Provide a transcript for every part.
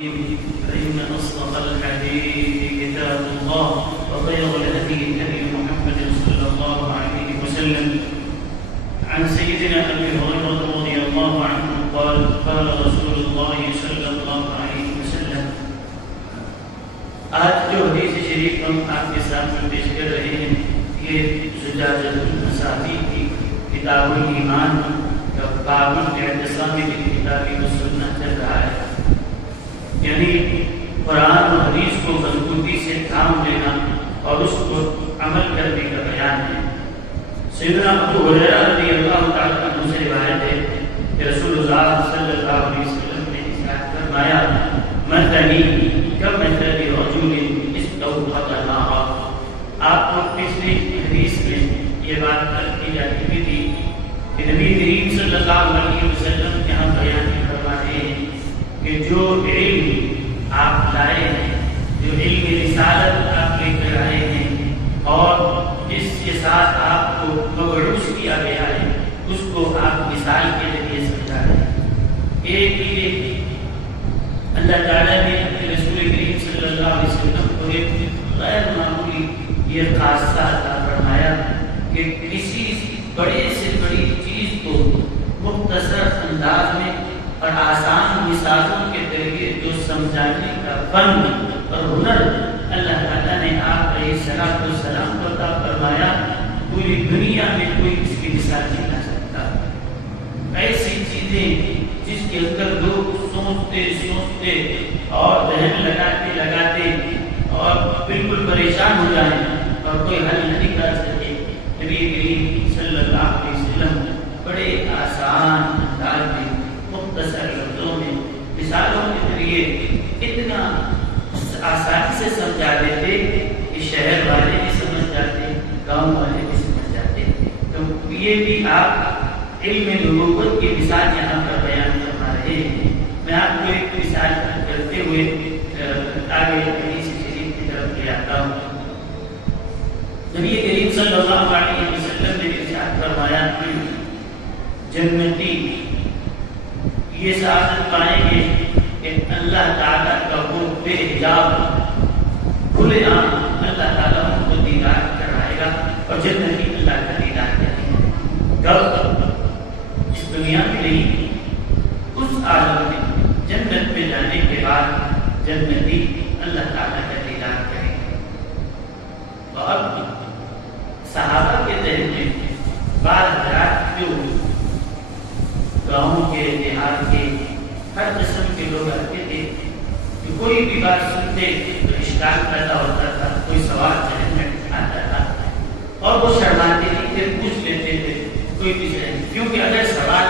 فإن أصدق الحديث كتاب الله وخير الهدي هدي محمد صلى الله عليه وسلم عن سيدنا أبي هريرة رضي الله عنه قال قال رسول الله صلى الله عليه وسلم آج جو حدیث شریف ہم آپ کے سامنے پیش کر رہے ہیں یہ زجاجۃ المصابیح کی کتاب الایمان کا باب الاعتصام بالکتاب والسنہ چل رہا ہے، یعنی قرآن و حدیث کو مضبوطی سے تھام لینا اور اس کو عمل کرنے کا بیان ہے۔ سیدنا ابو ہریرہ رضی اللہ تعالیٰ عنہ سے روایت ہے کہ رسول اللہ صلی اللہ علیہ وسلم نے ارشاد فرمایا مثلی کمثل رجل استوقد نارا۔ آپ کو پچھلی حدیث میں یہ بات کی جا چکی تھی کہ نبی کریم صلی اللہ علیہ وسلم یہاں بیان فرما رہے ہیں کہ جو علم آپ لائے ہیں، جو علم رسالت آپ لے کر آئے ہیں اور جس کے ساتھ آپ کو مبعوث کیا گیا ہے، اس کو آپ مثال کے ذریعے سمجھا رہے ہیں۔ ایک یہ اللہ تعالیٰ نے اپنے رسول کریم صلی اللہ علیہ وسلم کو ایک غیر معمولی یہ خاصہ عطا فرمایا کہ کسی بڑے سے بڑی چیز کو مختصر انداز میں اور آسان مثالوں کے ذریعے جو سمجھانے کا فن اور ہنر اللہ تعالیٰ نے آپ علیہ السلام کو عطا فرمایا، پوری دنیا میں کوئی اس کی مثال نہیں لا سکتا۔ ایسی چیزیں جس کے اندر لوگ سوچتے اور ذہن لگاتے اور بالکل پریشان ہو جائیں اور کوئی حل نہیں کر سکے، نبی کریم صلی اللہ علیہ وسلم بڑے آسان انداز میں مختصر لفظوں میں مثالوں کے ذریعے اتنا آسانی سے سمجھا دیتے کہ شہر والے بھی سمجھ جاتے، گاؤں والے بھی سمجھ جاتے۔ تو یہ بھی آپ علم نبوت کی مثال یہاں پر بیان فرما رہے ہیں۔ میں آپ کو ایک مثال کرتے ہوئے آگے حدیث شریف کی طرف لے آتا ہوں۔ نبی کریم صلی اللہ علیہ وسلم نے ارشاد فرمایا کہ جنتی یہ سعادت پائیں گے کہ اللہ تعالیٰ کا وہ بے حجاب کھلے عام اللہ تعالیٰ ان کو دیدار کرائے گا اور جنتی اللہ کا دیدار کریں گے۔ کب؟ اس دنیا میں نہیں، اس عالم میں جنت میں جانے کے بعد جنتی اللہ تعالیٰ کا دیدار کریں گے۔ اور صحابہ کے ذہن میں بعض حضرات جو گاؤں کے دیہات کے ہر قسم کے لوگ آتے تھے کہ کوئی بھی بات سنتے تو اشکال پیدا ہوتا تھا، کوئی سوال ذہن میں آتا تھا اور وہ شرماتے نہیں تھے، پوچھ لیتے تھے کوئی بھی ذہن، کیونکہ اگر سوال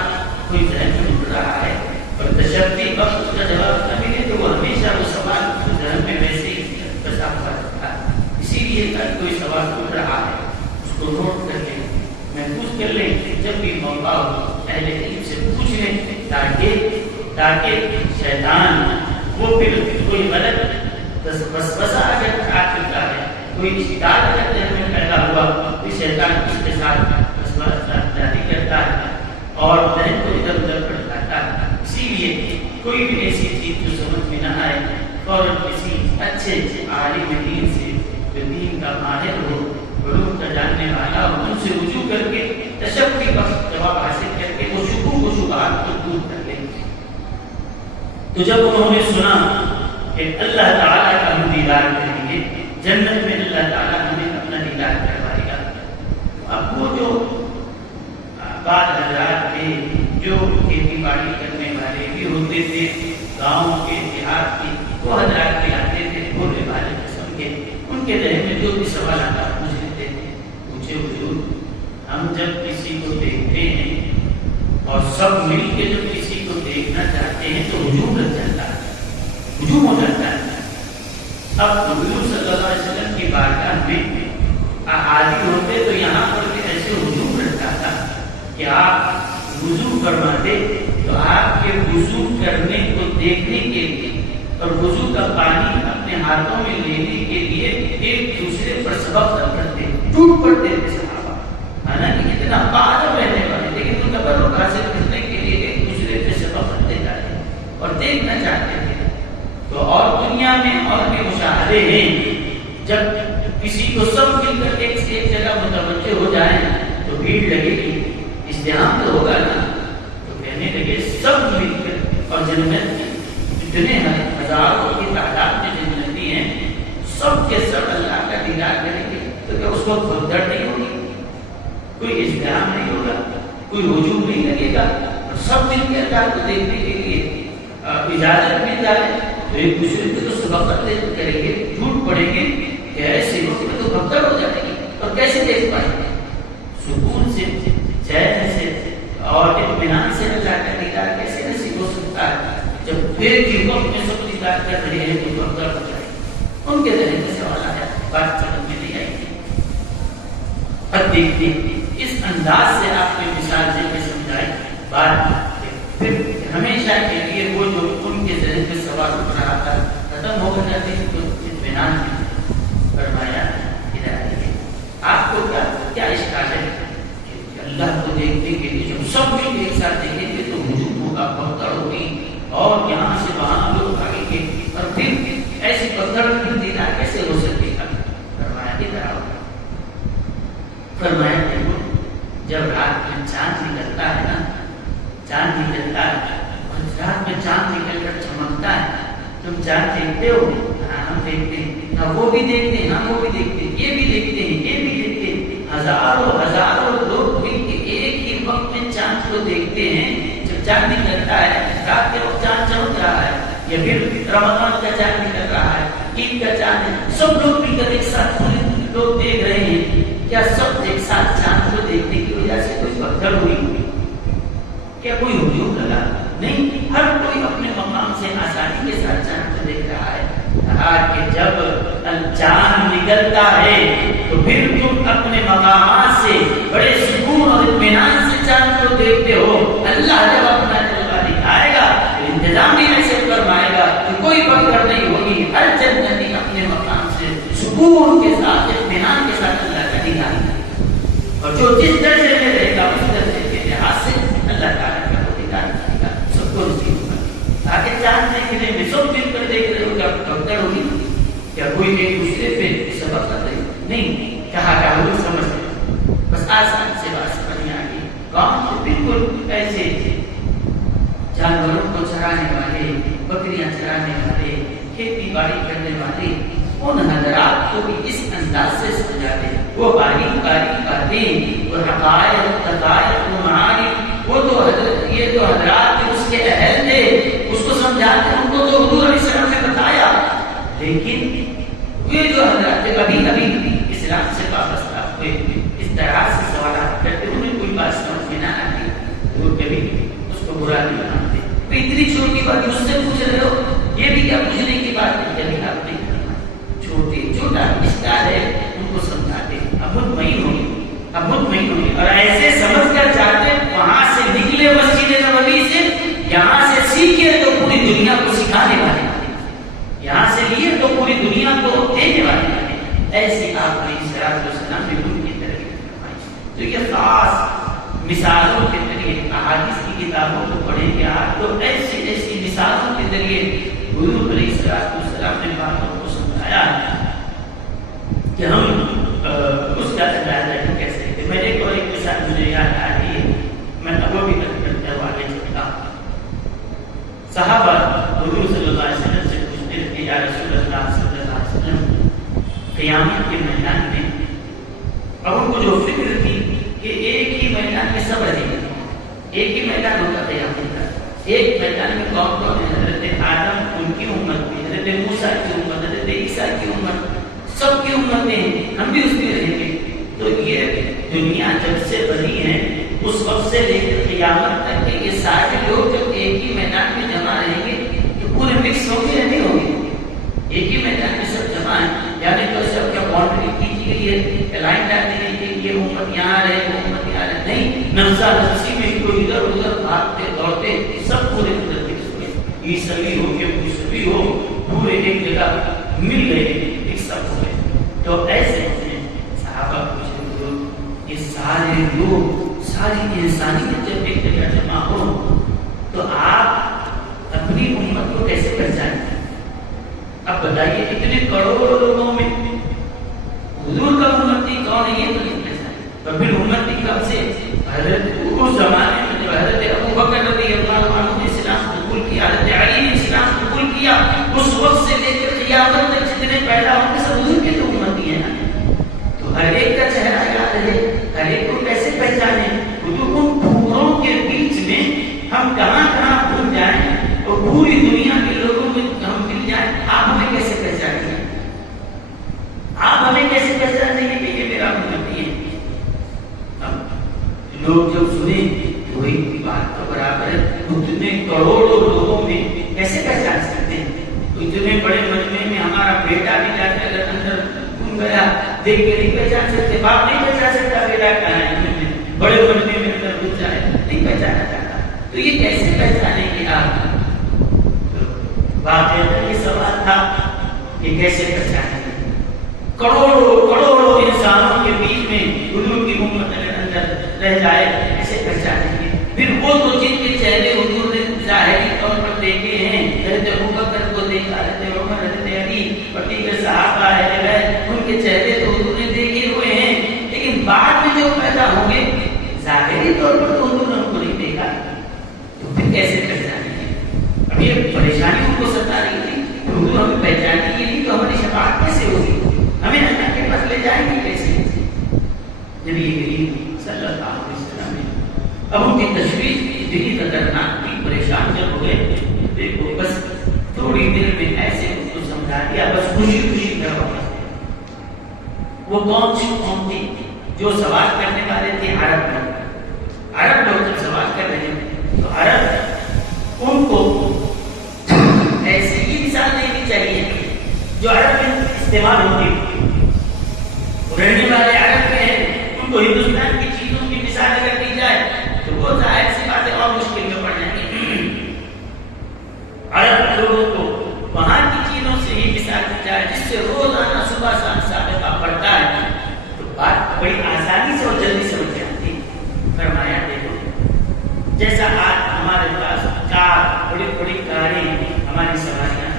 کوئی ذہن میں اٹھ رہا ہے اور تشدد وقت اس کا جواب نہ ملے تو وہ ہمیشہ وہ سوال ذہن میں ویسے ہی بسا ہوا رہتا ہے۔ اسی لیے اگر کوئی سوال اٹھ رہا ہے اس کو نوٹ کر کے محفوظ کر لیں، جب بھی موقع ہو اہل علم سے پوچھ لیں تاکہ شیطان وہ پھر کوئی غلط وسوسہ اگر آ چکا ہے، کوئی اشتعال اگر ذہن میں پیدا ہوا تو شیطان اس کے ساتھ وسوسہ جاری کرتا ہے اور ذہن کو ادھر ادھر بھٹکاتا ہے۔ اسی لیے کوئی بھی ایسی چیز جو سمجھ میں نہ آئے فوراً کسی اچھے عالم دین سے جو دین کا ماہر ہو، علوم کا جاننے والا ہو، ان سے رجوع کر کے تشفی وقت جواب حاصل کر کے وہ شکوک و شبہات کو دور کر لیں گے۔ تو جب انہوں نے سنا کہ اللہ تعالیٰ کا ہم دیدار کریں گے، جنت میں اللہ تعالیٰ ہمیں اپنا دیدار کروائے گا، اب وہ جو بعض حضرات تھے جو کھیتی باڑی کرنے والے بھی ہوتے تھے، گاؤں کے دیہات کے وہ حضرات بھی آتے تھے بولنے والے قسم کے، ان کے ذہن میں جو بھی سوالات پوچھ لیتے تھے، پوچھے حضور ہم جب کسی کو دیکھتے ہیں اور سب مل کے جب کسی کو دیکھنا چاہتے ہیں تو ہجوم لگ جاتا ہے، ہجوم ہو جاتا ہے۔ اب حضور صلی اللہ علیہ وسلم کی بارگاہ میں حاضر ہوتے تو یہاں پر بھی ایسے ہجوم لگتا تھا کہ آپ وضو فرماتے تو آپ کے وضو کرنے کو دیکھنے کے لیے اور وضو کا پانی اپنے ہاتھوں میں لینے کے لیے ایک دوسرے پر سبق کرتے، ٹوٹ پڑتے تھے صحابہ، حالانکہ اتنا پاگل رہنے والے لیکن ان کا تبرک حاصل کرنے کے لیے ایک دوسرے سے سبق کرتے جاتے اور دیکھنا چاہتے تھے۔ دنیا میں اور بھی مشاہدے ہیں، جب کسی کو سب مل کر ایک سے ایک جگہ متوجہ ہو جائیں تو بھیڑ لگے گی، ازدحام تو ہوگا نا، تو کہنے لگے سب مل کر، اور جنت اتنے ہزاروں کی تعداد میں جنتی ہیں، سب کے سب اللہ کا دیدار کریں گے، تو کیا اس کو بھگدڑ نہیں ہوگی، کوئی ازدحام نہیں ہوگا، کوئی ہجوم نہیں لگے گا، اور سب مل کے اللہ کو دیکھنے کے لیے اجازت مل جائے تو ایک دوسرے کو تو سبقت کریں گے، جھوٹ پڑیں گے کہ ایسے لوگ میں تو بھگدڑ ہو جائے گی، اور کیسے دیکھ پائیں گے؟ سکون سے، چین سے اور اطمینان سے اللہ کا دیدار کیسے نصیب ہو سکتا ہے جب ایک ہی وقت میں سب دیدار کر رہے ہیں تو بھگدڑ ہو جائے گی؟ ان کے ذہن میں سوال آیا، بات سمجھ میں نہیں آئی تھی۔ اب دیکھیے اس انداز سے آپ نے مثال سے میں سمجھائی بات، پھر ہمیشہ کے لیے وہ جو ان کے ذہن میں سوال اٹھ رہا تھا ختم ہو جاتے ہیں، تو اطمینان فرمایا ہدایت۔ آپ کو کیا اشکال ہے کہ اللہ کو دیکھنے کے لیے جب سب مل کے ایک ساتھ دیکھیں گے تو ہجوم ہوگا، بھگدڑ ہوگی، اور یہاں سے وہاں لوگ بھاگیں گے، اور پھر ایسی بھگدڑ کی دیدار کیسے ہو سکے گا؟ فرمایا ادھر آؤ، فرمایا دیکھو جب رات میں چاند نکلتا ہے نا، چاند نکلتا ہے اور رات میں چاند نکل کر چمکتا ہے، تم چاند دیکھتے ہو؟ ہاں ہم دیکھتے ہیں، نہ وہ بھی دیکھتے ہیں، ہم وہ بھی دیکھتے ہیں، یہ بھی دیکھتے ہیں، یہ بھی دیکھتے ہیں، ہزاروں ہزاروں لوگ مل کے ایک ہی وقت میں چاند کو دیکھتے ہیں۔ جب چاند نکلتا ہے رات کے وقت چاند چمک رہا ہے، یا پھر رمضان کا چاند نکل رہا ہے، عید کا چاند ہے، سب لوگ مل کر ایک ساتھ لوگ دیکھ رہے ہیں، کیا سب ایک ساتھ چاند کو دیکھنے کی وجہ سے کوئی بھگدڑ ہوئی؟ کیا کوئی ہجوم لگا؟ نہیں، ہر کوئی اپنے مقام سے آسانی کے ساتھ چاند کو دیکھ رہا ہے۔ کہا کہ جب چاند نکلتا ہے تو پھر تم اپنے مقامات سے بڑے سکون اور اطمینان سے چاند کو دیکھتے ہو، اللہ جب اپنا جلوہ دکھائے گا تو انتظام بھی ایسے فرمائے گا کہ کوئی بھگدڑ نہیں ہوگی، ہر جنتی اپنے مقام سے سکون کے ساتھ، اطمینان کے ساتھ اللہ کا دیدار کرے گا، اور جو جس درجے میں رہے گا اس درجے کے لحاظ سے اللہ تعالیٰ کا وہ دیدار کرے گا، سب کو نصیب ہوگا۔ تاکہ چاند دیکھنے میں سب مل کر دیکھ رہے ہو، کیا بھگدڑ ہوگی؟ کیا کوئی ایک دوسرے پہ سبق کر رہے؟ نہیں، کہا کہ وہ سمجھ گئے، بس آسان سے بات سمجھ میں آ گئی۔ کون؟ تو بالکل ایسے جانوروں کو چرانے والے، بکریاں چرانے والے، کھیتی باڑی کرنے والے، ان حضرات کو بھی اس انداز سے سمجھا دے، وہ باریک باریک باتیں اور حقائق دقائق و معارف، وہ تو حضرت یہ جو حضرات اس کے اہل تھے اس کو سمجھاتے، ان کو تو حضور علیہ السلام نے بتایا، لیکن یہ جو حضرات ابھی اسلام سے وابستہ ہوئے اس طرح سے سوالات کرتے، انہیں کوئی بات سمجھ میں نہ آتی، وہ کبھی اس کو برا نہیں مانتے۔ اتنی چھوٹی بات مجھ سے پوچھ رہے ہو، یہ بھی کیا پوچھنے کی بات ہے؟ کبھی آپ نہیں کرنا، چھوٹا اشکال ہے ان کو سمجھاتے، اب مطمئن ہوگی اور ایسے سمجھ کر جاتے، وہاں سے نکلے مسجد نبوی سے، یہاں سے سیکھے تو پوری دنیا کو سکھانے والے، یہاں سے لیے تو پوری دنیا کو دینے والے، ایسے آپ علیہ السلام نے ان کی تربیت فرمائی۔ تو یہ خاص مثالوں کے ذریعے احادیث کی کتابوں کو پڑھیں گے آپ تو ایسی مثالوں کے ذریعے حضور علیہ السلام نے باتوں کو سمجھایا کہ ہم اس کا اندازہ کیسے کریں۔ میں ایک اور ایک مثال مجھے یاد آ رہی ہے، میں وہ بھی کرتے ہوئے آگے چلتا ہوں۔ صحابہ حضور صلی اللہ علیہ وسلم سے پوچھتے تھے، یا رسول اللہ صلی اللہ علیہ وسلم، قیامت کے میدان میں، اور ان کو جو فکر تھی کہ ایک ہی میدان میں سب رہیں گے، ایک ہی میدان ہوگا قیامت کا، ایک میدان میں کون کون ہے؟ حضرت آدم ان کی امت بھی، حضرت موسیٰ کی امت، حضرت عیسیٰ کی امت، سب کی امتیں ہیں، ہم بھی اس میں رہیں گے۔ تو یہ دنیا جب سے بنی ہے اس وقت سے لے کر قیامت تک کے یہ سارے لوگ جب ایک ہی میدان میں جمع رہیں گے تو پورے مکس ہوں گے یا نہیں ہوں گے؟ ایک ہی میدان میں سب جمع ہیں، یعنی تو سب کا باؤنڈری کی گئی ہے، لائن ڈال دی گئی کہ یہ امت یہاں رہے، وہ امت یہاں رہے، نہیں، نفسا نفسی میں کوئی ادھر ادھر بھاگتے دوڑتے سب پورے ادھر مکس ہوئے، عیسوی ہو کے موسوی ہو، پورے ایک جگہ مل گئے، ایک سب ہوئے۔ تو ایسے صحابہ پوچھتے یہ سارے لوگ، ساری انسانیت جب ایک جگہ جمع ہو تو آپ اپنی امت کو کیسے پہچانیں؟ اب اب بتائیے اتنے کروڑوں لوگوں میں حضور کا امتی کون ہے یہ تو نہیں پہچانے. اور پھر امتی کب سے؟ حضرت اس زمانے میں جب حضرت ابو بکر رضی اللہ عنہ نے اسلام قبول کیا, حضرت علی نے اسلام قبول کیا, اس وقت سے لے کر قیامت تک جتنے پیدا ہوں گے سب حضور کے تو امتی ہیں نا. تو ہر ایک کا چہرہ یاد رہے, ہر ایک کو کیسے پہچانے. حضور ان پھولوں کے بیچ میں ہم کہاں کہاں بھول جائیں اور پوری دنیا کے لوگوں میں ہم مل جائیں, آپ ہمیں کیسے پہچانیں گے؟ آپ ہمیں کیسے پہچانیں گے کہ یہ میرا امتی ہے؟ لوگ جب سنیں وہی بات تو برابر ہے. اتنے کروڑوں لوگوں میں کیسے پہچان سکتے ہیں؟ اتنے بڑے مجمع میں ہمارا بیٹا بھی جا کے اگر اندر گم گیا دیکھ کے نہیں پہچان سکتے, باپ نہیں پہچان سکتا بیٹا کہاں ہے, بڑے مجمع میں اندر گھس جائے نہیں پہچانا چاہتا. تو یہ کیسے پہچانیں گے آپ؟ بات یہ سوال تھا کہ کیسے پہچانیں گے. کروڑوں انسانوں کے بیچ میں حضور کی امت اندر رہ جائے ایسے پہچانیں گے. پھر وہ تو جن کے چہرے حضور نے ظاہری طور پر دیکھے ہیں, حضرت ابوبکر کو دیکھا, حضرت عمر, حضرت علی اور دیگر صحابہ ہیں, ان کے چہرے تو حضور نے دیکھے ہوئے ہیں, لیکن بعد میں جو پیدا ہوں گے ظاہری طور پر تو حضور نے ان کو نہیں دیکھا, تو پھر کیسے پہچانیں گے؟ اب یہ پریشانی ان کو ستا رہی تھی, حضور ہمیں پہچانیں گے نہیں تو ہماری شفاعت کیسے ہوگی, ہمیں اللہ کے پاس لے جائیں گے کیسے؟ نبی کریم صلی اللہ علیہ وسلم نے اب ان کی تشویش اتنی خطرناک تھی, پریشان جب ہوئے, دیکھو بس تھوڑی دیر میں ایسے ان کو سمجھا دیا, بس خوشی خوشی گھر واپس. وہ کون سی قوم تھی جو سوال کرنے والے تھے؟ عرب لوگ. عرب لوگ جب سوال کر رہے تھے تو عرب ان کو ایسی ہی مثال دینی چاہیے جو عرب میں استعمال ہوتی ہے. رہنے والے عرب کے ہیں, ان کو ہندوستان کی چیزوں کی مثال اگر دی جائے تو وہ ظاہر سی باتیں اور مشکل میں پڑ جائیں گی. عرب لوگوں کو وہاں کی چیزوں سے ہی مثال دی جائے جس سے روزانہ صبح شام سابقہ پڑتا ہے تو بات بڑی آسانی سے اور جلدی سمجھ جاتی. فرمایا دیکھو جیسا آج ہمارے پاس کار, بڑی بڑی کاریں, ہماری سواریاں,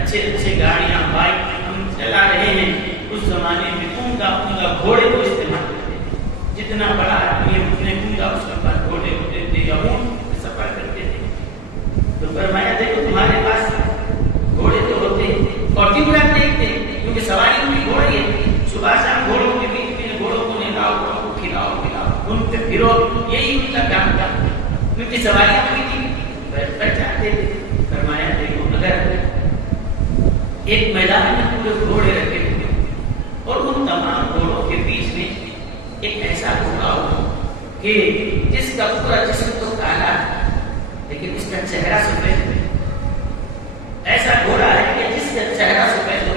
اچھے گاڑیاں, بائک ہم چلا رہے ہیں, اس زمانے میں عمدہ گھوڑے کو استعمال کرتے تھے. جتنا بڑا آدمی ہے اتنے عمدہ اس کے پاس گھوڑے ہوتے تھے یا اونٹ سفر کرتے تھے. تو فرمایا دیکھو تمہارے پاس گھوڑے تو ہوتے اور کیوں رکھتے دیکھتے کیونکہ سواری ان کی گھوڑی ہے. صبح شام گھوڑوں کے بیچ میں گھوڑوں کو نکاؤ, گھوڑوں کو کھلاؤ, ان پہ پھرو, یہی ان کا کام تھا. کیونکہ سواریاں ہوئی تھی بیٹھ جاتے تھے. فرمایا دیکھو اگر ایک میدان میں پورے گھوڑے رکھے ہوئے اور ان تمام گھوڑوں کے بیچ میں ایک ایسا گھوڑا ہو کہ جس کا پورا جسم تو کالا ہے لیکن اس کا چہرہ سفید ہے. ایسا گھوڑا ہے کہ جس کا چہرہ سفید ہو,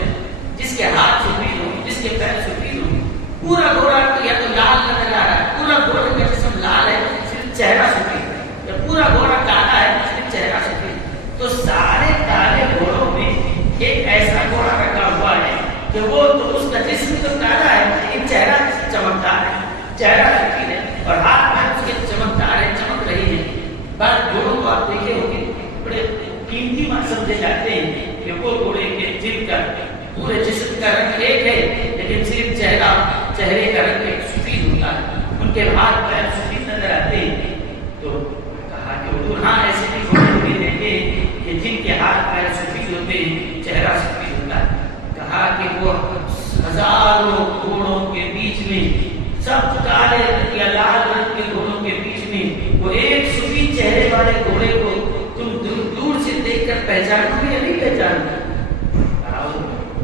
جس کے ہاتھ سفید ہو, جس کے پیر سفید ہو, پورا گھوڑا یا تو لال نظر آ رہا ہے, پورا گھوڑے کا جسم لال ہے صرف چہرہ سفید ہے, یا پورا گھوڑا کالا ہے صرف چہرہ سفید. تو سارے کالے گھوڑوں میں ایک ایسا گھوڑا رکھا ہوا ہے کہ وہ تو اس کا جسم تو کالا ہے لیکن چہرہ چمکدار ہے, چہرہ سفید ہے اور ہاتھ پیر اس کے چمکدار ہے, چمک رہی ہے. بعض گھوڑوں کو آپ دیکھے ہوں گے بڑے قیمتی مال سمجھے جاتے ہیں کہ وہ گھوڑے کے جلد کا پورے جسم کا رنگ ایک ہے لیکن صرف چہرے کا رنگ ایک سفید ہوتا ہے, ان کے ہاتھ پیر سفید نظر آتے ہیں. تو کہا کہ حضور ہاں ایسے بھی گھوڑے بھی دیکھے کہ جن کے ہاتھ پیر سفید ہوتے ہیں, چہرہ سفید ہوتا ہے. کہا کہ وہ ہزاروں گھوڑوں کے بیچ میں, سب کالے یا لال رنگ کے گھوڑوں کے بیچ میں وہ ایک سفید چہرے والے گھوڑے کو تم دور سے دیکھ کر پہچانو گے یا نہیں پہچانو؟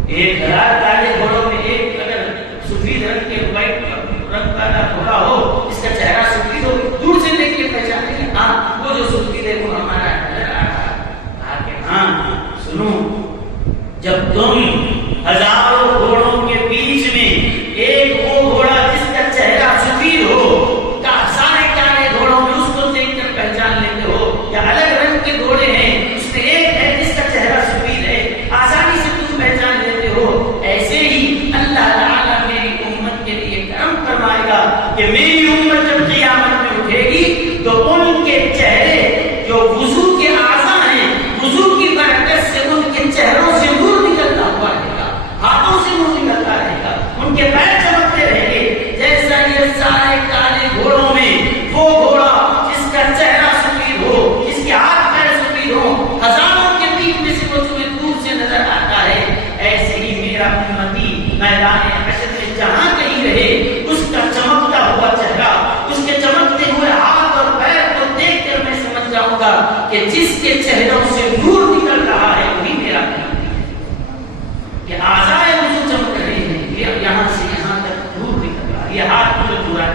1000 کالے گھوڑوں میں ایک اگر سفید رنگ کے وائٹ رنگ والا گھوڑا ہو, اس کا چہرہ سفید ہو, دور سے دیکھ کے پہچانیں گے ہاں وہ جو سفید ہے وہ ہمارا نظر آ رہا ہے. کہا کہ ہاں سنو, جب تم ہزاروں گھوڑوں کے بیچ میں ایک وہ گھوڑا جس کا چہرہ سفید ہو, سارے کالے گھوڑوں میں اس کو دیکھ کر پہچان لیتے ہو, یا الگ رنگ کے گھوڑے ہیں اس میں ایک ہے جس کا چہرہ سفید ہے, آسانی سے تم پہچان لیتے ہو, ایسے ہی اللہ تعالیٰ میری امت کے لیے کرم فرمائے گا کہ میری امت جب قیامت میں اٹھے گی تو ان کے چہرے جو وضو کے اعضاء ہیں, وضو کی برکت سے ان کے چہروں سے نور نکلتا کہ جس کے چہروں سے نور نکل رہا ہے وہی میرا نبی ہے، کہ اعضائے وضو چمک رہے ہیں، یہ یہاں سے یہاں تک نور نکل رہا ہے، یہ ہاتھ میں پورا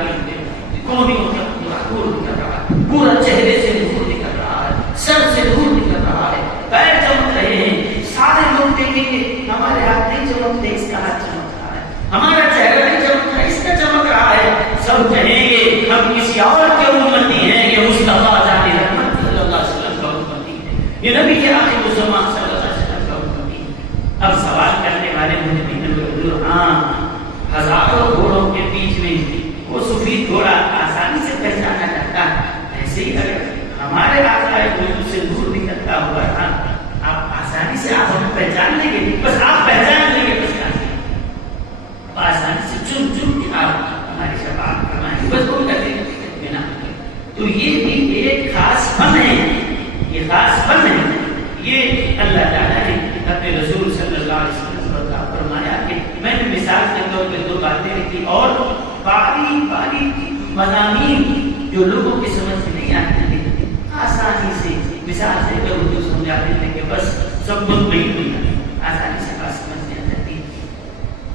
کونیوں تک پورا نور نکل رہا ہے، پورا چہرے سے نور نکل رہا ہے، سر سے نور نکل رہا ہے، پیر چمک رہے ہیں۔ سارے لوگ دیکھیں گے ہمارے ہاتھ نہیں چمکتے، اس کا ہاتھ چمک رہا ہے، ہمارا چہرہ نہیں چمک رہا ہے، اس کا چمک رہا ہے۔ سب کہیں گے ہم کسی اور کے امتی ہیں، یہ مصطفیٰ ذات رحمت صلی اللہ علیہ وسلم کا امتی ہے، یہ نبی کے آخر الزمان صلی اللہ علیہ وسلم کا امتی ہے۔ اب سوال کرنے والے مجھے ہزاروں گھوڑوں کے بیچ میں وہ سفید گھوڑا آسانی سے پہچانا جاتا ہے، ایسے ہی اگر ہمارے آقا وجود سے نور نکلتا ہوا تھا، آپ آسانی سے آپ ہمیں پہچان لیں گے، بس آپ پہچان لیں گے، بس آسانی سے چن چن کے آپ ہماری شفاعت فرمائیں گے، بس کوئی تکلیف بنا۔ تو یہ بھی ایک خاص فن ہے، یہ خاص فن ہے، یہ اللہ تعالیٰ نے اپنے رسول صلی اللہ علیہ وسلم فرمایا کہ میں نے مثال کے طور پہ دو باتیں لکھی اور باریک باریک مضامین جو لوگوں کی سمجھ میں نہیں آتے تھے آسانی سے مثال سے کر اردو سمجھا دیتے کہ بس سب مطمئن ہو جاتے، آسانی سے بات سمجھ میں آ جاتی۔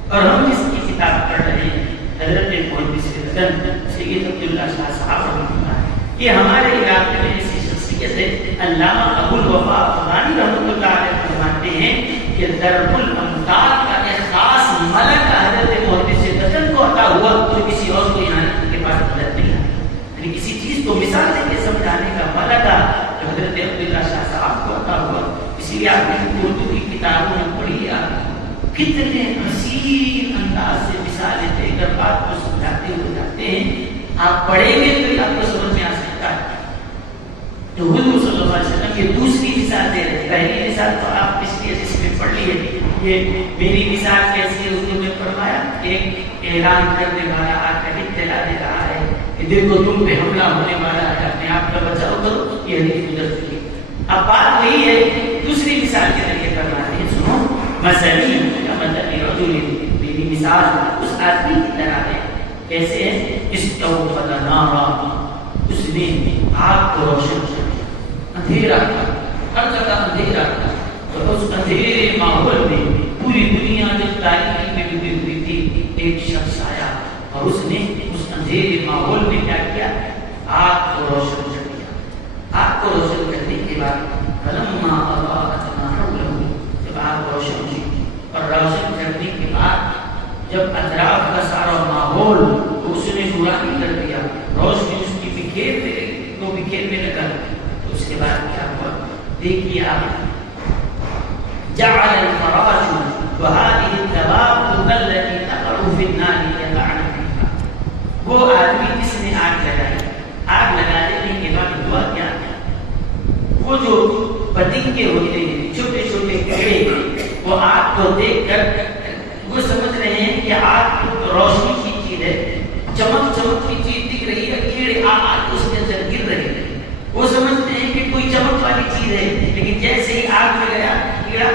اور ہم جس کی کتاب پڑھ رہے ہیں حضرت محدث رسن سید عبداللہ شاہ صاحب رحمۃ اللہ، یہ ہمارے علاقے میں ایسی شخصیت ہے، علامہ ابو الوفا افغانی رحمۃ اللہ علیہ فرماتے ہیں کہ ضرب الامثال کا ایک خاص ملک حضرت محدث رسن کو عطا ہوا تو کسی اور کو یہاں کے پاس مدد نہیں آئی، یعنی کسی چیز کو مثال دے کے سمجھانے کا ملک جو حضرت عبداللہ شاہ صاحب کو عطا ہوا۔ اسی لیے آپ نے اردو کی کتابوں میں پڑھی کتنے حسین انداز سے مثالیں دے کر بات کو سمجھاتے ہوئے جاتے ہیں، آپ پڑھیں گے تو آپ کو سمجھ میں آ سکتا ہے۔ تو حضور صلی اللہ علیہ وسلم یہ دوسری مثال دے رہے، پہلی مثال تو آپ اس لیے جس میں پڑھ لی ہے، یہ میری مثال کیسی ہے اردو میں فرمایا، ایک اعلان کرنے والا آ کر اطلاع دے رہا ہے کہ دیکھو تم پہ حملہ ہونے والا ہے، اپنے آپ کا بچاؤ کرو، یہ حدیث گزر چکی ہے۔ اب بات وہی ہے، دوسری مثال کے ذریعے فرما رہے ہیں، سنو مثلی کا مطلب رجل، میری مثال اس آدمی کی طرح ہے، کیسے ہے؟ استوقد نارا، اس نے آگ کو روشن کیا، اندھیرا تھا، ہر جگہ اندھیرا تھا، اور اس اندھیرے ماحول میں پوری دنیا جو تاریکی میں ڈوبی ہوئی تھی، ایک شخص آیا اور اس نے اس اندھیرے ماحول میں کیا کیا؟ آگ کو روشن کر دیا۔ آگ کو روشن کرنے کے بعد فلما اضاءت ما حوله، جب آگ روشن ہوئی اور روشن کرنے کے بعد جب اطراف کا سارا ماحول اس نے نورانی کر دیا، روشنی اس کی بکھیرنے لگا، تو اس کے بعد کیا ہوا؟ دیکھیے آپ، جعل الفراش وهذه الدواب التي تقع في النار يقعن فيها، وہ آدمی جس نے آگ لگائی، آگ لگا دینے کے بعد ہوا کیا؟ وہ جو پتنگے ہوتے ہیں، چھوٹے چھوٹے کیڑے، وہ آگ کو دیکھ کر وہ سمجھ رہے ہیں کہ آگ روشنی کی چیز ہے، چمک چمک کی چیز دکھ رہی ہے، کیڑے آگ اس کے اندر گر رہے ہیں، وہ سمجھتے ہیں کہ کوئی چمک والی چیز ہے، لیکن جیسے ہی آگ میں گیا کیڑا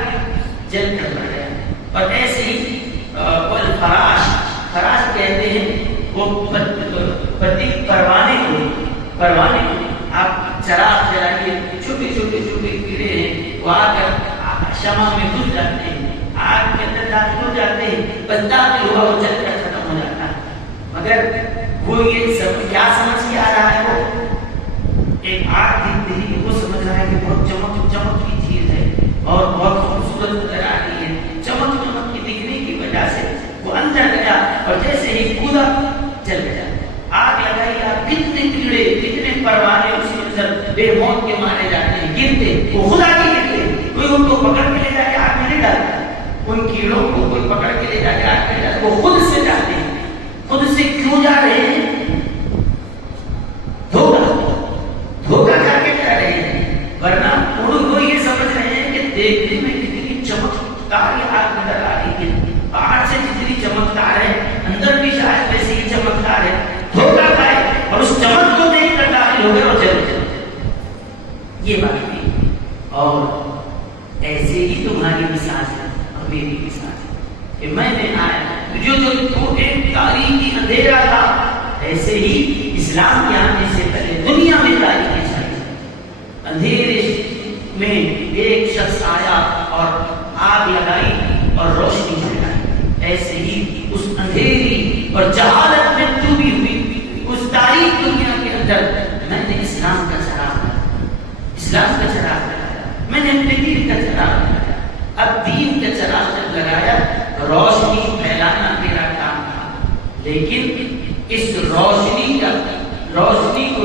جل کر مر گیا۔ اور ایسے ہی فراش، فراش کہتے ہیں وہ پتنگ پروانے کو آپ چراغ جلائیے، چھوٹے چھوٹے چھوٹے کیڑے ہیں، وہ آ کر شمع میں گھس جاتے ہیں، آگ کے اندر داخل ہو جاتے ہیں، بس داخل ہوا وہ جل کر ختم ہو جاتا ہے۔ مگر وہ یہ کیا سمجھ کے آ رہا ہے؟ وہ ایک آگ دکھ رہی ہے، وہ سمجھ رہا ہے کہ بہت چمک چمک کی چیز ہے اور بہت خوبصورت نظر آ رہی ہے، چمک چمک کی دکھنے کی وجہ سے وہ اندر گیا اور جیسے ہی کودا چل گیا۔ آگ لگائی، آپ کتنے کیڑے کتنے پروانے اس کے اندر بے موت کے مارے جاتے ہیں، گرتے، وہ خدا کے گرتے، کوئی ان کو پکڑ کے لے جا کے آگ میں نہیں ڈالتا، ان کیڑوں کو کوئی پکڑ کے لے جا کے آگ میں ڈالتا، وہ خود سے جاتے ہیں۔ خود سے کیوں جا رہے ہیں؟ دھوکہ کر کے جا رہے ہیں، ورنہ وہ یہ سمجھ رہے ہیں کہ دیکھنے میں کتنی چمکدار آگ نظر آ رہی ہے، باہر سے جتنی چمکدار ہے اندر بھی شاید ویسے ہی چمکدار ہے، دھوکہ کھائے اور اس چمک کو دیکھ کر داخل ہو گئے اور جل گئے۔ یہ بات ہے، اور ایسے ہی تمہاری مثال ہے اور میری مثال ہے کہ میں نے آیا جو ایک تاریخی اندھیرا تھا، ایسے ہی اسلام کے آنے سے پہلے دنیا میں تاریخی چھائی، اندھیرے میں ایک شخص آیا اور آگ لگائی اور روشنی جلائی، ایسے ہی اس اندھیری اور جہالت میں ڈوبی ہوئی اس تاریخ دنیا کے اندر میں نے اسلام کا چراغ لگایا، میں نے اپنے دین کا چراغ لگایا۔ اب دین کا چراغ جب لگایا، روشنی پھیلانا میرا کام تھا، لیکن اس روشنی کو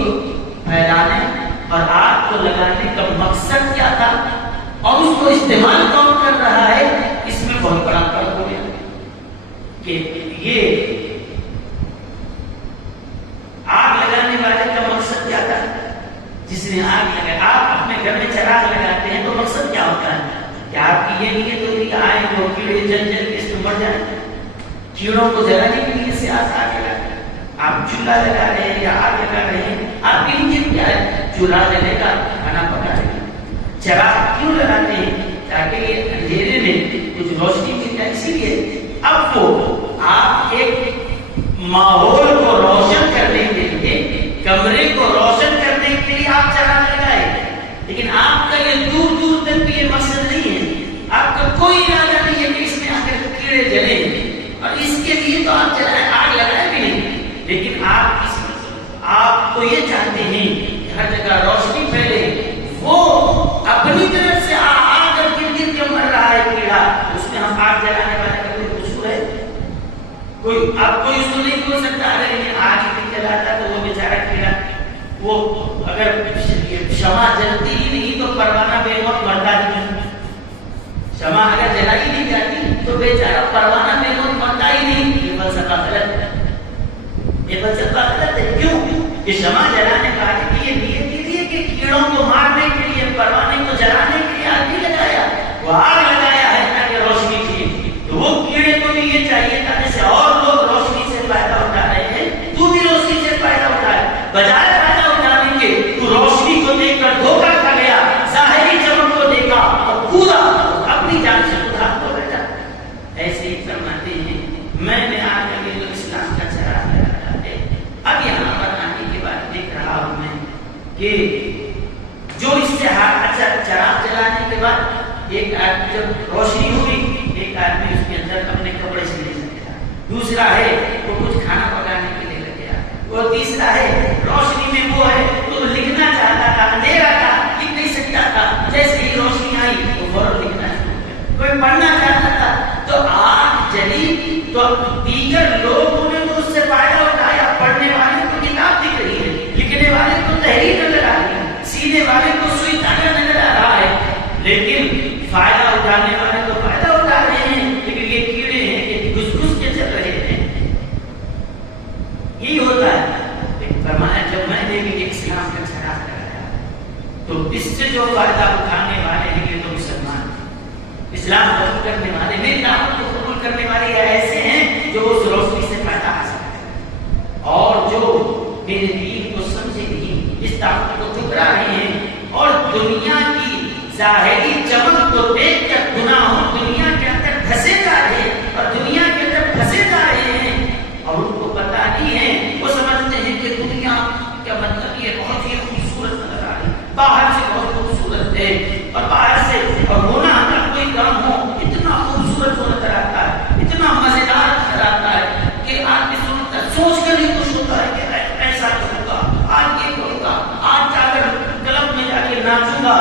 پھیلانے اور آگ کو لگانے کا مقصد کیا تھا اور اس کو استعمال کون کر رہا ہے، اس میں بہت بڑا فرق ہو گیا کہ یہ آگ لگانے والے کا مقصد کیا تھا، جس نے آگ لگایا۔ آپ اپنے گھر میں چراغ لگاتے ہیں تو مقصد کیا ہوتا ہے کہ آپ کی یہ نیت ہوتی ہے آئے تو کیڑے جل کے اس میں مر جائیں، کیڑوں کو جلانے کے لیے سے آگ لگا، آپ چولہا لگا رہے ہیں یا آگ لگا رہے ہیں، آپ کی نیت کیا ہے؟ چولہا جلے گا، کھانا پکائے گا۔ چراغ کیوں لگاتے ہیں؟ تاکہ یہ اندھیرے میں کچھ روشنی مل جائے، اسی لیے اب وہ آپ ایک ماحول کو روشن کرنے کے لیے، کمرے کو روشن کرنے کے لیے آپ چراغ لگائے، لیکن آپ کا یہ دور دور تک بھی یہ مقصد نہیں ہے، آپ کا کوئی ارادہ نہیں ہے کہ اس میں آ کر کیڑے جلیں، اور اس کے لیے تو آپ آگ لگائے بھی نہیں، لیکن آپ تو یہ چاہتے ہیں کہ ہر جگہ روشنی پھیلے، وہ اپنی طرف سے آ کر گر گر کے مر رہا ہے کیڑا، اس میں ہم آگ جلانے والے کا کوئی قصور ہے؟ کوئی اس کو نہیں بول سکتا اگر یہ آگ ہی جلاتا تو وہ بیچارہ کیڑا، وہ اگر شمع جلتی ہی نہیں تو پروانہ بے موت مرتا ہی نہیں، شمع اگر جلائی نہیں جاتی تو بیچارہ پروانہ بے موت مرتا ہی نہیں۔ یہ فلسفہ غلط ہے، یہ فلسفہ غلط ہے۔ کیوں کہ شمع جلانے والے کی یہ نیت کے لیے کہ کیڑوں کو مارنے کے لیے، پروانے کو جلانے کے لیے آگ نہیں لگایا، وہ آگ لگایا ہے تاکہ روشنی کی، تو وہ کیڑے کو بھی یہ چاہیے تھا جیسے اور لوگ روشنی سے فائدہ اٹھا رہے ہیں، تو بھی روشنی سے فائدہ اٹھائے، بجائے فائدہ اٹھانے کے تو روشنی کو دیکھ کر دھوکہ کھا گیا، ظاہری چمک کو دیکھا اور پورا اپنی جان سے ادھار ہو بیٹھا۔ ایسے ہی فرماتے ہیں میں نے آ کر یہ اسلام کا چراغ لگایا ہے۔ اب یہاں پر آنے کے بعد دیکھ رہا ہوں میں کہ جو اس سے اچھا چراغ جلانے کے بعد ایک آدمی جب روشنی ہوئی، ایک آدمی اس کے اندر اپنے کپڑے سلنے لگ گیا، دوسرا ہے وہ کچھ کھانا پکانے کے لیے لگ گیا، وہ تیسرا ہے روشنی میں وہ ہے تو لکھنا چاہتا تھا، اندھیرا تھا لکھ نہیں سکتا تھا، جیسے ہی روشنی آئی تو فوراً لکھنا شروع کیا، کوئی پڑھنا چاہتا تھا تو آگ جلی تو دیگر لوگوں نے تو اس سے فائدہ اٹھایا، پڑھنے والے کو کتاب دکھ رہی ہے، لکھنے والے کو تحریر نظر آ رہی ہے، سینے والے کو سوئی دھاگا نظر آ رہا ہے، لیکن فائدہ اٹھانے والے تو فائدہ اٹھا رہے ہیں، لیکن یہ کیڑے ہیں کہ گھس گھس کے چل رہے ہیں۔ یہی ہوتا ہے۔ فرمایا جب میں نے بھی اسلام کا چراغ لگایا تو اس سے جو فائدہ اٹھانے والے ہیں یہ تو مسلمان ہیں، اسلام قبول کرنے والے، میری دعوت کو قبول کرنے والے ایسے ہیں جو اس روشنی سے فائدہ حاصل کریں، اور جو میرے دین کو سمجھے نہیں، اس دعوت کو ٹھکرا رہے ہیں اور دنیا کی ظاہری چمک کو دیکھ کر گناہوں دنیا کے اندر پھنسے جا رہے ہیں اور دنیا کے اندر پھنسے جا رہے ہیں، اور ان کو پتا نہیں ہے، وہ سمجھتے ہیں کہ دنیا کا مطلب یہ بہت ہی خوبصورت نظر آ رہی ہے، باہر سے بہت خوبصورت ہے اور باہر سے اور گناہ کا کوئی کام ہو اتنا خوبصورت وہ نظر آتا ہے، اتنا مزیدار نظر آتا ہے کہ آدمی سوچ کر ہی خوش ہوتا ہے کہ ایسا کروں گا، آج یہ کروں گا، آج جا کر کلب میں جا کے ناچوں گا،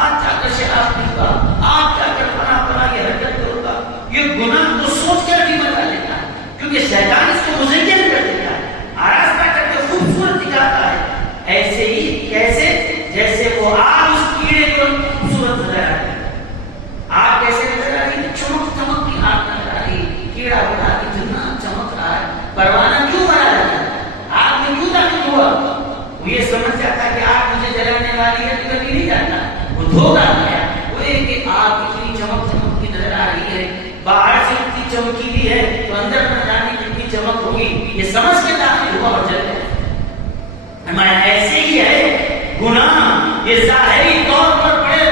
آج جا کر شراب پیوں گا، آج جا کر فلاں فلاں یہ حرکت کروں گا۔ یہ گناہ کو سوچ کر بھی مزہ لیتا ہے کیونکہ شیطان اس کو مزین کر دیتا ہے، آراستہ کر کے خوبصورت دکھاتا ہے۔ ایسے ہی کیسے؟ جیسے وہ آگ اس کیڑے کو خوبصورت نظر آ رہی ہے، آگ کیسے نظر آ رہی ہے؟ چمک چمک کی آگ نظر آ رہی ہے، کیڑا بڑا اتنا چمک رہا ہے، پروانہ کیوں بنا رہا ہے؟ آگ میں کیوں داخل ہوا؟ وہ یہ سمجھ جاتا کہ آگ مجھے جلانے والی ہے، کبھی نہیں جاتا، وہ دھوکا گیا، وہ ایک کہ آگ اتنی چمک چمک کی نظر آ رہی ہے، باہر سے اتنی چمکیلی ہے تو اندر نہ جانے کتنی چمک ہوگی، یہ سمجھ کے داخل ہوا اور جل گیا۔ ہمارا ایسے ہی ہے گناہ، یہ ظاہری طور پر بڑے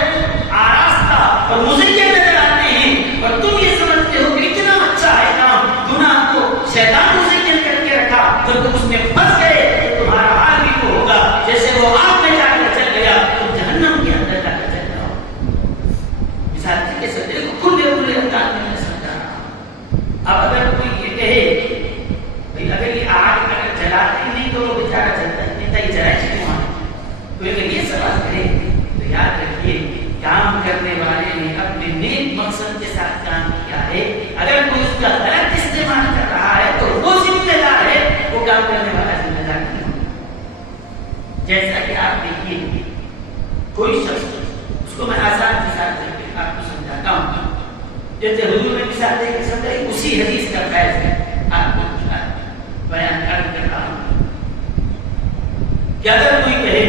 آراستہ اور مزین نظر آتے ہیں اور تم یہ سمجھتے ہو کہ اتنا اچھا ہے کام، گناہ کو شیطان مزین کر کے رکھا، جب تم اس میں پھنس گئے تو تمہارا حال بھی وہ ہوگا جیسے وہ آگ میں جا کر چل گیا تو جہنم کے جیسا کہ آپ دیکھیے کوئی شخص، اس کو میں آسان مثال دے کے آپ کو سمجھاتا ہوں. جیسے حضور نے مثال دے کے سمجھائی، اسی حدیث کا فیض ہے آپ کو بیان کر رہا ہوں. کہ اگر کوئی کہے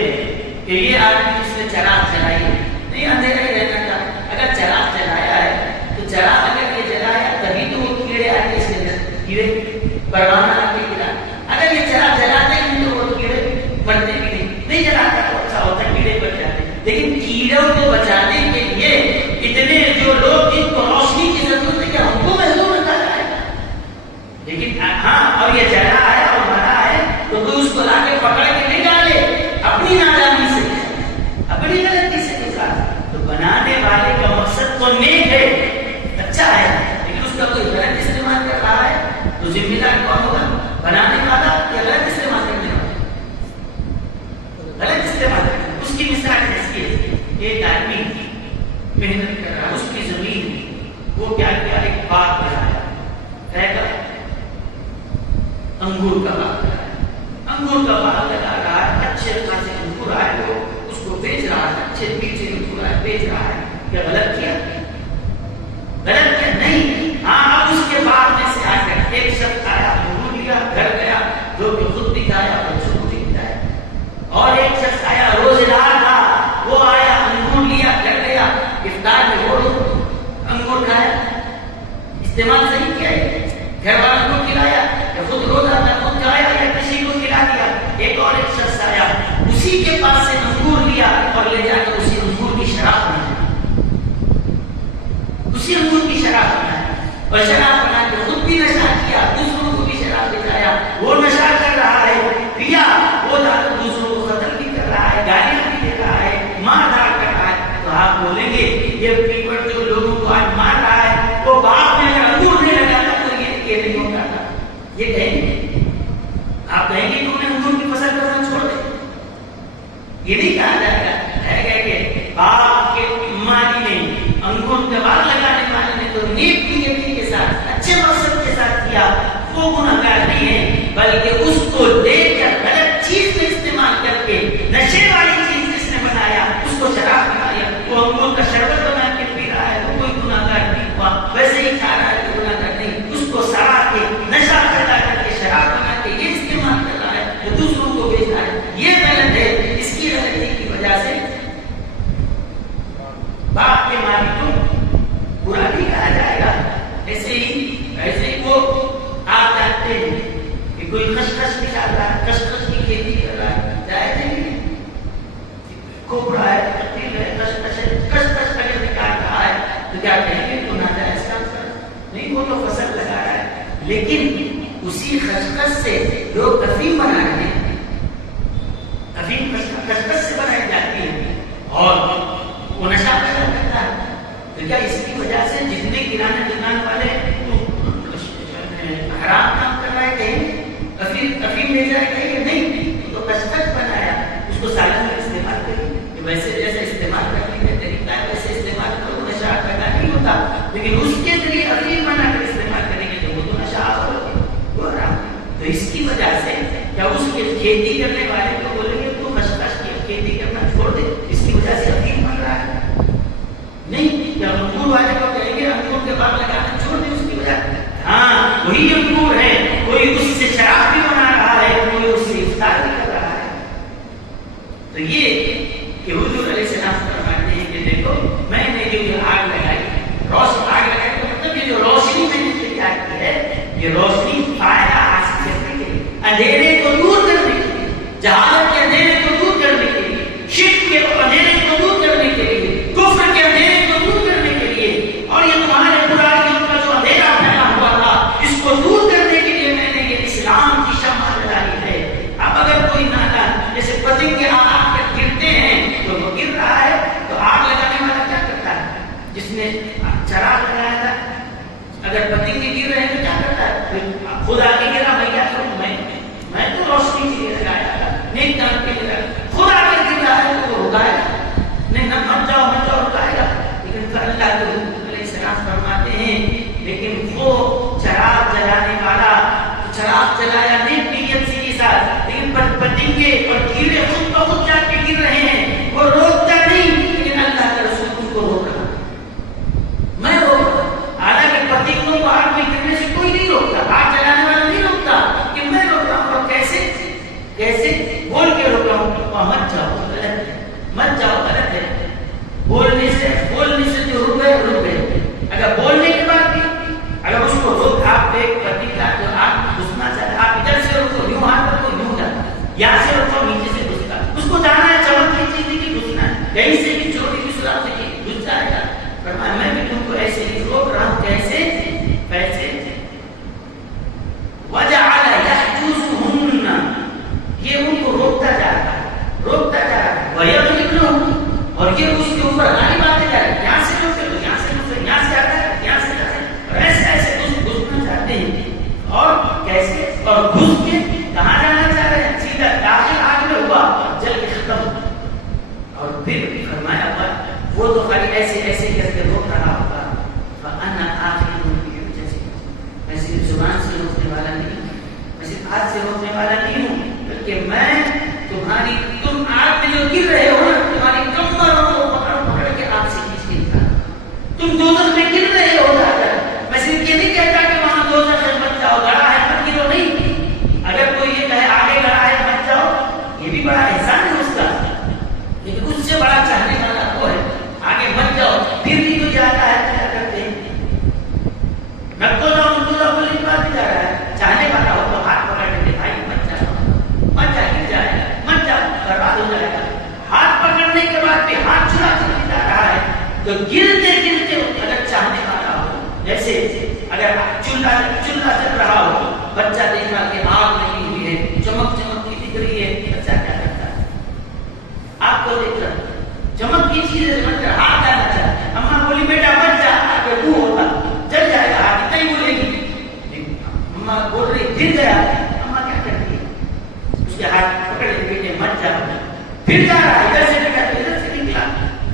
کہ یہ آدمی جس نے چراغ جلائی ہے، نہیں اندھیرا ہی رہنا تھا، اگر چراغ جلایا ہے تو چراغ اگر یہ جلایا تبھی تو وہ کیڑے آتے اس کے اندر، کیڑے پروانہ آ کے گرا. اگر یہ چراغ جلاتے ہیں تو وہ کیڑے مرتے بھی نہیں جلاتا تو اچھا ہوتا، کیڑے بچ جاتے. لیکن کیڑوں کو بچانے کے لیے اتنے جو لوگ جن کو روشنی کی ضرورت ہے کیا ان کو محدود رکھا جائے گا؟ لیکن ہاں، اور یہ جلا ہے اور مرا ہے تو کوئی اس کو لا کے پکڑ کے نہیں ڈالے، اپنی نادانی سے، اپنی غلطی سے گزرا. تو بنانے والے کا مقصد تو نیک ہے، اچھا ہے، لیکن اس کا کوئی غلط استعمال کر رہا ہے تو ذمہ دار کون ہوگا؟ بنانے والا یا غلط استعمال کرنے والا؟ غلط استعمال کرنے. اس کی مثال جیسی ہے، ایک آدمی محنت کر رہا ہے، اس کی زمین وہ کیا کیا، ایک باغ بنایا، انگور کا باغ لگایا، انگور کا باغ لگا رہا ہے، اچھے خاصے انگور آئے، وہ اس کو بیچ رہا ہے، اچھے میٹھے انگور آئے بیچ رہا ہے. کیا غلط کیا؟ غلط کیا نہیں. ہاں، اب اس کے باغ میں سے آ کر ایک شخص آیا، انگور لیا، گھر گیا، جو کہ خود بھی کھایا اور بچوں کو بھی کھلایا. اور ایک شخص آیا، روزے دار تھا، وہ آیا، انگور لیا، گھر گیا، افطار میں وہ انگور کھایا. استعمال صحیح کیا ہے، گھر والوں کو کھلایا یا خود روزہ تھا خود کھایا یا کسی کو کھلا دیا. ایک اور ایک شخص آیا، اسی کے پاس سے انگور لیا اور لے جا کر اسی انگور کی شراب بنائی، اسی انگور کی شراب بنائی، اور شراب بنا کے خود بھی نشہ کیا، دوسروں کو بھی شراب دکھایا. وہ نشہ کر رہا ہے، پیا، وہ جا کر دوسروں کو قتل بھی کر رہا ہے، گالیاں بھی دے رہا ہے، مار دھاڑ کر رہا ہے. تو آپ بولیں گے یہ پیپر جو لوگوں کو آج مار رہا ہے وہ باپ میں اگر انگور نہیں لگاتا تو یہ نہیں ہوتا تھا. یہ کہیں گے، آپ کہیں گے کہ انہیں انگور کی فصل کرنا چھوڑ دیں. یہ نہیں کہا جائے گا، ہے کہ باپ کے مالی نے، انگور کا باغ لگانے والے نے تو نیک نیتی کے ساتھ، اچھے مقصد کے ساتھ کیا، وہ گناہگار نہیں ہے، بلکہ اس کو دیکھ کر غلط چیز میں استعمال کر کے، نشے والی چیز جس نے بنایا اس کو شراب بنایا، وہ انگور کا شربت بنا کے پی رہا ہے، وہ کوئی گناہگار نہیں ہوا. ویسے ہی کھا رہا ہے تو گناہگار نہیں، اس کو سڑا کے، نشہ پیدا کر کے، شراب بنا کے یہ استعمال کر رہا ہے، وہ دوسروں کو بیچ رہا ہے. یہ غلط ہے. اس کی غلطی کی وجہ سے باپ کے مالک کو برا بھی کہا جائے گا. ایسے ہی وہ آپ جانتے ہیں کہ کوئی خشخش نکال رہا ہے، خشخش کی کھیتی کر رہا ہے، جائز نہیں، کھوپڑا ہے، تبدیل ہے، خشخش ہے، خشخش اگر نکال رہا ہے تو کیا کہیں گے تو ناجائز کام کر نہیں، وہ تو فصل لگا رہا ہے. لیکن اسی خشخش سے لوگ افیم بنا رہے ہیں، افیم خشخش سے بنائی جاتی ہے اور وہ نشہ پیدا کرتا ہے. تو کیا اس کی وجہ سے جتنے کرانہ دکان والے حرام کام کر رہے کہیں افیم لے جائے کہیں نہیں، تو خشخش بنایا، اس کو سالن میں استعمال کریں کہ ویسے جیسے استعمال کرنے کا طریقہ ہے ویسے استعمال کرو، نشہ پیدا نہیں ہوتا. لیکن اس کے ذریعے افیم بنا کر استعمال کریں گے تو وہ تو نشہ وہ حرام. تو اس کی وجہ سے کیا اس کے کھیتی کرنے والے کو بولیں گے تو خشخش کی کھیتی کرنا چھوڑ دے، اس کی وجہ سے افیم بن رہا ہے؟ نہیں. کیا انگور والے کو کہیں گے انگور کے باغ لگانا چھوڑ دے اس کی وجہ؟ ہاں، وہی انگور ہے، کوئی اس سے شراب بھی بنا رہا ہے، کوئی اس سے افطار بھی کر رہا ہے. تو یہ کہ حضور علیہ السلام فرماتے ہیں کہ دیکھو میں نے جو یہ آگ لگائی، آگ لگائی تو مطلب یہ جو روشنی میں نے تیار کی ہے، یہ روشنی فائدہ حاصل کرنے کے لیے، اندھیرے کو دور کرنے کے لیے، جہالت کے اندھیرے کو دور کرنے کے لیے، شرک کے اندھیرے کو دور کرنے کے لیے، کفر کے اندھیرے کو دور کرنے کے لیے، اور یہ تمہارے برائیوں کا جو اندھیرا پھیلا ہوا تھا اس کو دور کرنے کے لیے میں نے یہ اسلام کی شمع جلائی ہے. اب اگر کوئی نادان جیسے پتنگ کے آگ کر گرتے ہیں تو وہ گر رہا ہے، تو آگ لگانے والا کیا کرتا ہے؟ جس نے چراغ لگایا تھا، اگر پتنگ کے گر رہے ہیں تو کیا کرتا ہے؟ خود آگے گرا، میں کیا کروں، میں تو روشنی کے لیے لگایا تھا، نیک ایسے ایسے کر کے روک رہا ہوگا فَأَنَا آخِذٌ بِحُجَّتِكُمْ، میں صرف زبان سے روکنے والا نہیں ہوں، میں صرف ہاتھ سے روکنے والا نہیں ہوں، بلکہ میں تمہاری تم آگ میں جو گر رہے ہو نا، تمہاری کمروں کو پکڑ پکڑ کے آگ سے کھینچ کے نکالوں، تم دوزخ میں گر رہے ہو جا کر، میں صرف یہ نہیں کہتا کہ وہاں دوزخ میں مت جاؤ، گڑا ہے مت گرو نہیں، اگر کوئی یہ کہے آگے گڑا ہے مت جاؤ، یہ بھی بڑا احسان ہے اس کا، لیکن اس سے بڑا چاہنے والا وہ ہے آگے مت جاؤ، پھر بھی تو جاتا ہے کیا کرتے ہیں نکو جاؤ ان کو جاؤ بولنے کے بعد بھی جا رہا ہے، چاہنے والا ہو تو ہاتھ پکڑ کے بھائی مت جاؤ، مت جا گر جائے گا، مت جاؤ برباد ہو جائے گا، ہاتھ پکڑنے کے بعد بھی ہاتھ چھڑا کے جا رہا ہے تو گرتے گرتے اگر چاہنے والا ہو، جیسے اگر چولہا چل رہا ہو، بچہ دیکھا کہ آگ لگی ہوئی ہے، چمک چمک کی دکھ رہی ہے، بچہ کیا کرتا ہے آپ کو دیکھ کر چمک کی چیزیں سمجھ کر ہاتھ ڈالنا چاہتا ہے، اماں بولی بیٹا بچ جا، آگے وہ ہوتا چل جائے گا، ہاتھ نہیں بولے گی، اماں بول رہی گر گیا، اماں کیا کرتی ہے اس کے ہاتھ پکڑ کے بیٹے مت جا، پھر جا رہا ہے ادھر سے نکلا ادھر سے نکلا،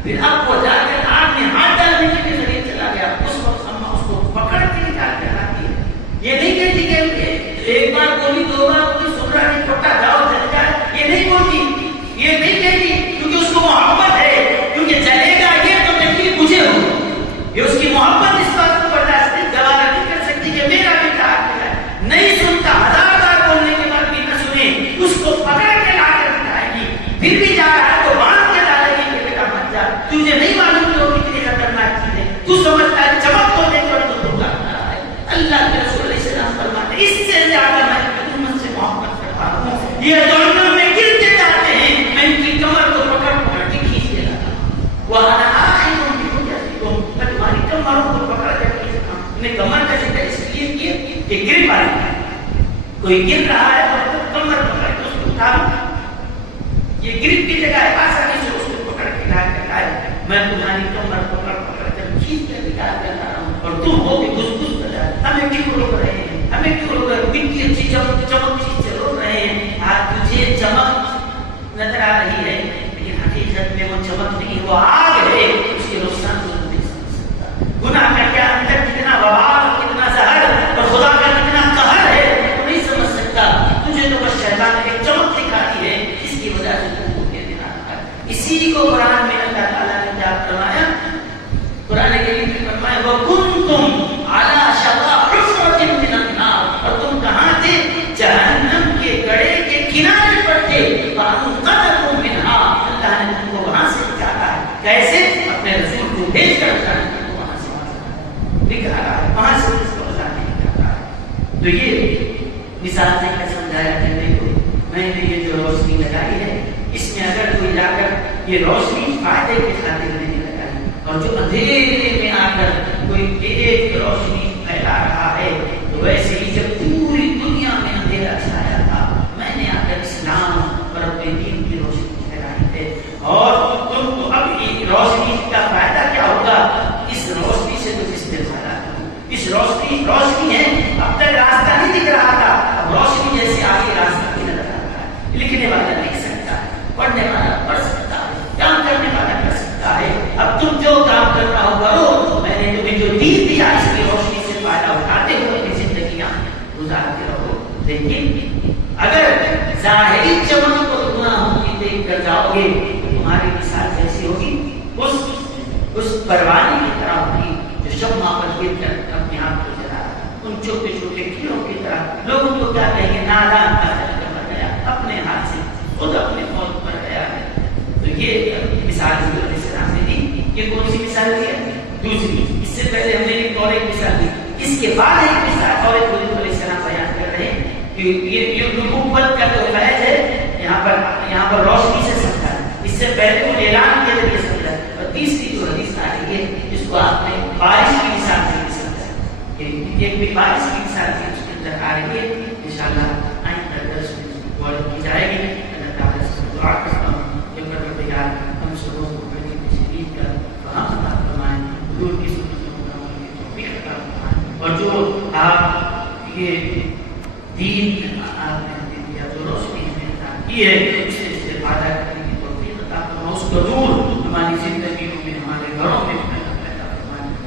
پھر اب وہ جا کر آگ میں ہاتھ ڈالنے کے ذریعے چلا گیا، اس وقت اماں اس کو پکڑ کے نکال کر لاتی ہے، یہ نہیں کہتی کہ ایک بار بولی دو بار بولی سن رہا نہیں پٹا جاؤ چل جائے، یہ نہیں بولتی، یہ نہیں کہتی کیونکہ اس کو محبت ہے، کیونکہ چلے گا یہ تو تکلیف مجھے ہو، یہ اس کی محبت اس بات کو برداشت نہیں گوارا نہیں کر سکتی کہ میرا بیٹا آگ میں ہے، نہیں سنتا، ہزار بار بولنے کے بعد بھی نہ سنے، اس کو پکڑ کے لا کر بٹھائے گی، پھر بھی جا رہا ہے تو باندھ کے ڈالے گی کہ بیٹا مت جا، تجھے نہیں معلوم کہ وہ کتنی خطرناک چیز ہے، تو سمجھتا ہے چمک کو دیکھ کر تو دھوکا کھا رہا ہے، اللہ کے رسول علیہ السلام فرماتے ہیں اس سے زیادہ میں امت سے محبت کرتا ہوں، یہ جہنم میں گرتے جاتے ہیں، میں ان کی کمر کو پکڑ پکڑ کے کھینچ کے لاتا ہوں، وَأَنَا آخِذٌ بِحُجَّتِكُمْ، میں تمہاری کمروں کو پکڑ کر کھینچتا ہوں، میں کمر کا ذکر اس لیے کیا کہ گر پائے، کوئی گر رہا ہے تو کمر پکڑ کے اس کو اٹھاؤ، یہ گرپ کی جگہ ہے، آسانی سے اس کو پکڑ کے لا کر لائے، میں تمہاری کمر پکڑ پکڑ کر کھینچ کر نکال کر لا رہا ہوں، اور تم ہو کہ گھس گھس کر جائے، ہمیں کیوں روک رہے ہیں، ہمیں کیوں روک رہے ہیں، دن کی اچھی چمک چیز سے روک رہے ہیں، آج تجھے چمک نظر آ رہی ہے لیکن حقیقت میں وہ چمک نہیں، وہ آگ ہے، اس کے نقصان کو نہیں سمجھ سکتا، گناہ کا کیا اندر کتنا وبال کتنا زہر اور خدا کا کتنا قہر ہے وہ نہیں سمجھ سکتا، تجھے تو بس شیطان نے ایک چمک دکھاتی ہے، اس کی وجہ سے تم کو کہنے لگا ہے، اسی کو قرآن میں اللہ تعالیٰ نے کیا فرمایا، قرآن کریم میں فرمایا وَكُنْتُمْ عَلَى شَفَا حُفْرَةٍ مِّنَ النَّارِ، اور تم کہاں تھے، جہنم کے گڑھے کے کنارے پر تھے، فَأَنْقَذَكُم مِّنْهَا، اللہ نے تم کو وہاں سے نکالا ہے، کیسے، اپنے رسول کو بھیج کر تم کو وہاں سے نکالا ہے، وہاں سے اس کو اللہ نے نکالا ہے، تو یہ مثال سے کیا سمجھایا کرنے کو، میں نے یہ جو روشنی لگائی ہے اس میں اگر کوئی جا کر یہ روشنی فائدے کے خاطر نہیں لگائی، اور جو اندھیرے میں آ کر کوئی ایک روشنی پھیلا رہا ہے، تو ویسے ہی جب پوری دنیا میں اندھیرا چھایا تھا، میں نے آ کر اسلام اور اپنے دین کی روشنی پھیلائی ہے، اور تم کو اب یہ روشنی کا فائدہ کیا ہوگا، اس روشنی سے تم استفادہ کرو، اس روشنی ہے، اب تک راستہ نہیں دکھ رہا تھا، اب روشنی جیسے آگے راستہ بھی نظر آ رہا ہے، لکھنے والا لکھ سکتا ہے، پڑھنے والا پڑھ سکتا ہے، کام کرنے والا کر سکتا ہے، اب تم جو کام کرنا ہو کرو، میں نے تمہیں جو دین دیا اس کی روشنی سے فائدہ اٹھاتے ہوئے اپنی زندگیاں گزارتے رہو، لیکن اگر ظاہری چمک کو گناہوں کی دیکھ کر جاؤ گے تو تمہاری مثال کیسی ہوگی، اس پروانہ کی طرح ہوگی جو شمع پر گر کر اپنے آپ کو جلا، ان چھوٹے چھوٹے کیڑوں کی طرح، لوگوں کو کیا کہیں گے، نادان کا چل کر گیا، اپنے ہاتھ سے خود اپنے موت پر گیا ہے، تو یہ مثال حضرت علیہ السلام نے دی، یہ کون سی مثال دی ہے، دوسری، اس سے پہلے ہم نے ایک اور ایک مثال دی، اس کے بعد ایک مثال اور ایک حضرت علیہ السلام بیان کر رہے ہیں کہ یہ نبوت کا جو فیض ہے یہاں پر روشنی سے سمجھا ہے، اس سے پہلے وہ اعلان کے ذریعے سمجھا ہے، اور تیسری جو حدیث آ رہی ہے جس کو آپ نے بارش کی مثال سے بھی سمجھا ہے، ایک بھی بارش کی مثال کی اس کے اندر آ رہی ہے، انشاءاللہ آئندہ درس میں غور کی جائے گی، اللہ تعالیٰ سے دعا کرتا ہوں کہ پروردگار ہم سبوں کو بڑی شدید کا فہم عطا فرمائیں، حضور کی سنتوں کو عمل کی توفیق عطا فرمائیں، اور جو آپ یہ دین آپ نے دیا جو روشنی ہمیں عطا کی ہے اس سے استفادہ کرنے کی توفیق عطا فرمائیں، اس کو نور ہماری زندگیوں میں ہمارے گھروں میں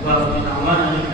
وآخر دعوانا